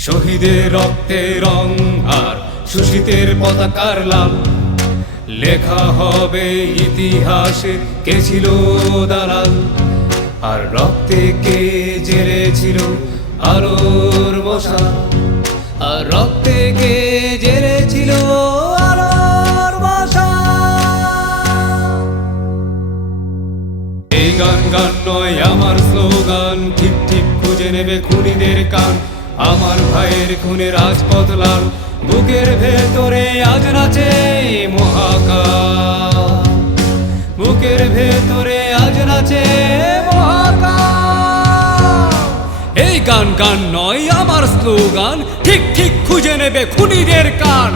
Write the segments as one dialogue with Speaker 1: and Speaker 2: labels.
Speaker 1: শহীদের রক্তে রং আর শোষিতের পতাকার লাল। লেখা হবে ইতিহাসে কে ছিল দালাল? আর রক্তে কে জেরেছিল আলোর মশা? আর রক্তে কে জেরেছিল আলোর মশা? এই গান গান নয়, আমার স্লোগান। ঠিক ঠিক, খুঁজে নেবে খুনিদের কান। আমার ভাইয়ের খুনে রাজপথ লাল, বুকের ভেতরে আজ নাচে মহাকাল। বুকের ভেতরে আজ নাচে এই গান গান নয় আমার স্লোগান, ঠিক ঠিক খুঁজে নেবে খুনিদের কান।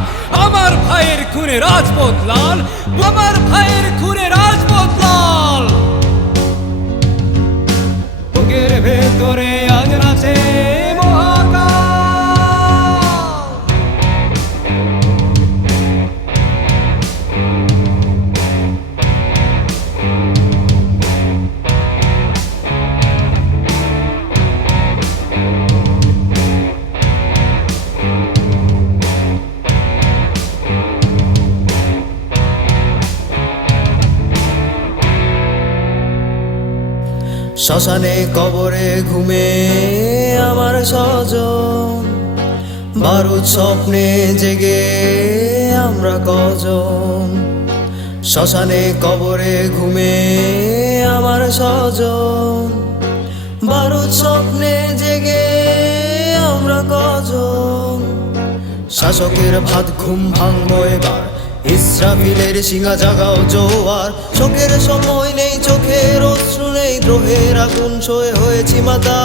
Speaker 1: আমার ভাইয়ের খুনে রাজপথ লাল, আমার ভাইয়ের খুনে
Speaker 2: শ্মশানে কবরে ঘুমে আমার স্বজন। বারুদ স্বপ্নে জেগে আমরা কজন। শ্মশানে কবরে ঘুমে আমার স্বজন। বারুদ স্বপ্নে জেগে আমরা কজন। শাসকের ভাত ঘুম ভাঙবো এবার। ইসরাফিলের সিংহা জাগাও জোয়ার। শোকের সময় নেই অশ্রু আগুন সয়ে হয়েছি মাতা।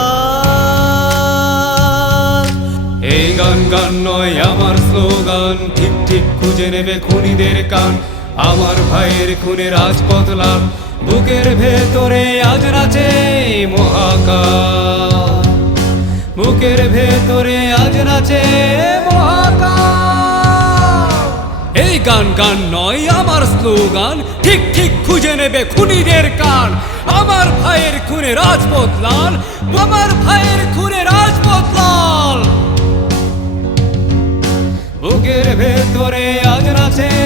Speaker 1: এই গান গান নয় আমার স্লোগান, ঠিক ঠিক খুঁজে নেবে খুনিদের কান। আমার ভাইয়ের খুনে রাজপথ লাল, বুকের ভেতরে আজ নাচে মহাকাল। বুকের ভেতরে আজ নাচে মহাকাল। এই গান গান নয় আমার স্লোগান। ঠিক ঠিক খুঁজে নেবে খুনিদের কান। আমার ভাইয়ের খুনে রাজপথ লাল। আমার ভাইয়ের খুনে রাজপথ লাল। বুকের ভেতরে আজ নাচে